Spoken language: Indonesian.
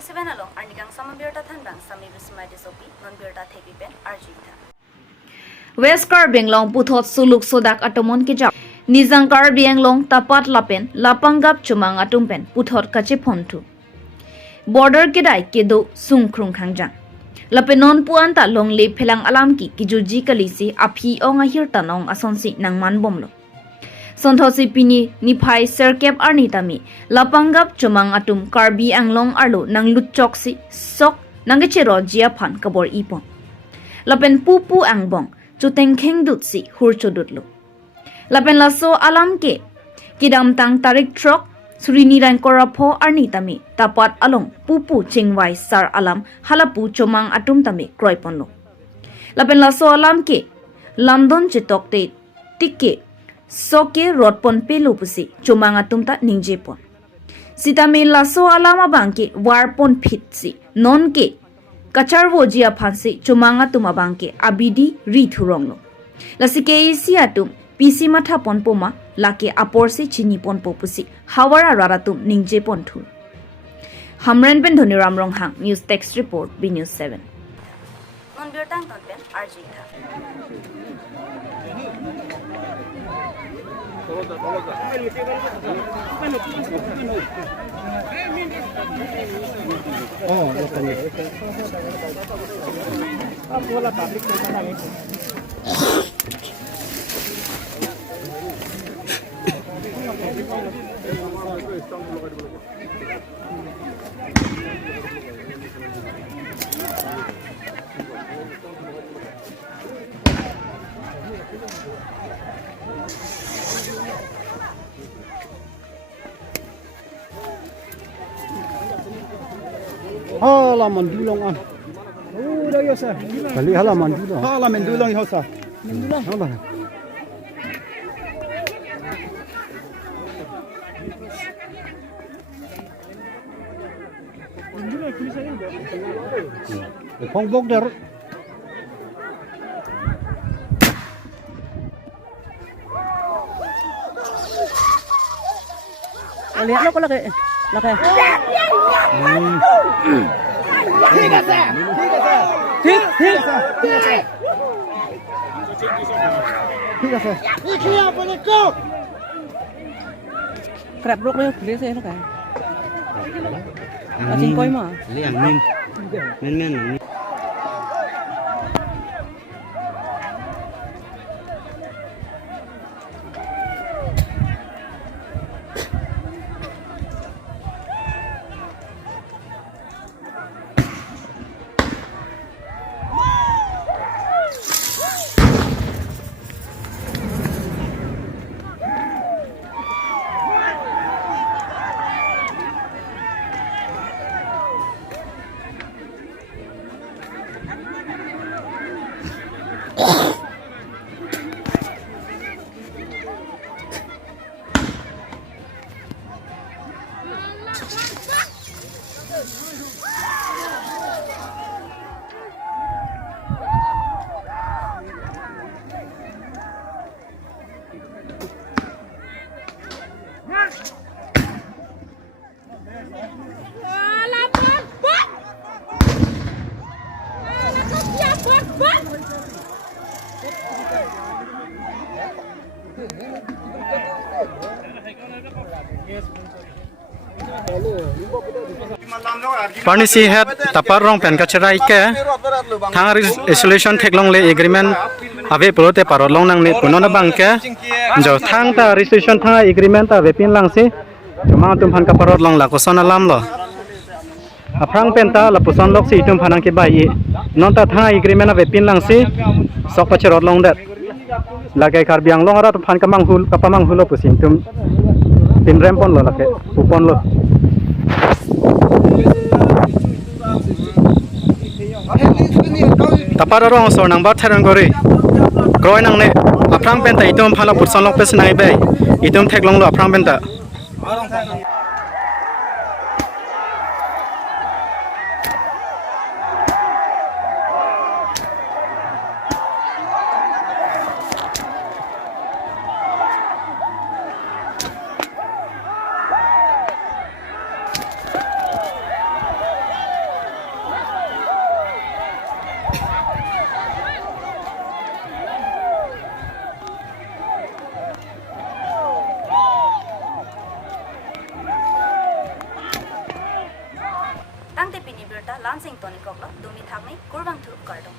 27 along arnikang samabirta thanbang sami bismai disopi non birta thepi pen arjita West karbi Anglong phuthot soluksodak atamon kejapthu nizang karbi Anglong tapat lapen lapangap chumang atumpen phuthot kachephonthu border kedai kedo sungkrung khangjang lapenon puanta longle phelang alamki kijuji kalisi aphi onga hirtanong asonsi nangman bomlo Sonthosi pini niphai serkep arnitami lapangap chumang atum karbi Anglong arlo nang lutchoksi sok nangechero jia phan kabor ipon lapen pupu angbong chuteng khengdutsi hurchodutlo lapen laso alamke kedam tang tarik trok surini ran korapho arnitami tapat along pupu chingwai sar alam halapu chumang atum tami kroiponlo lapen laso alamke lamdon chitokte tikke soke rotpon pelupusi chumanga tumta ningjepon sitame laso alama bangke warpon phitsi nonke kacharwo jia phansi chumanga tuma bangke abidi rithuronglo lasike isiatum pisi matha ponpoma lake aporsi chini ponpopusi hawara raratum ningjepon thur hamran ben dhoni ramrong hang news text report b news 7 non birtang tonpen arjita Halaman dulong an. Oh, dah ya sah. Kali halaman dulong. Halaman dulong ya sah. Dulong. Halaman. Phong bốc der. Lihat lo lagi. Lagi. ठीक है सर ठीक ठीक ठीक है सर देखिए आप को crab rốt đấy lấy xe nó cả ở trên coi mà liền men Parnisi head tapar rong pen kacerai ke thang isolation theklong le agreement ave polote parot long nang ne punona bangke jo thang ta resolution thang agreement ta ve pin lang si joma tum phan ka parot long la ko sona lam lo aprang pen ta la puson lok si tum phanang ke bai non ta thang agreement ave pin lang si sok pa cherot long dat lagai kar biang long ara tum phan ka manghul ka pamang hulo pusin tum tim rempon lo lake upon lo tapar rong so nang ba tharang gori kroi nang ne aprang pen ta itum phala purson lok pes nai bai itum theklong lo aprang pen ta lansing toni koklo dumi thakni kurbang thu kardong.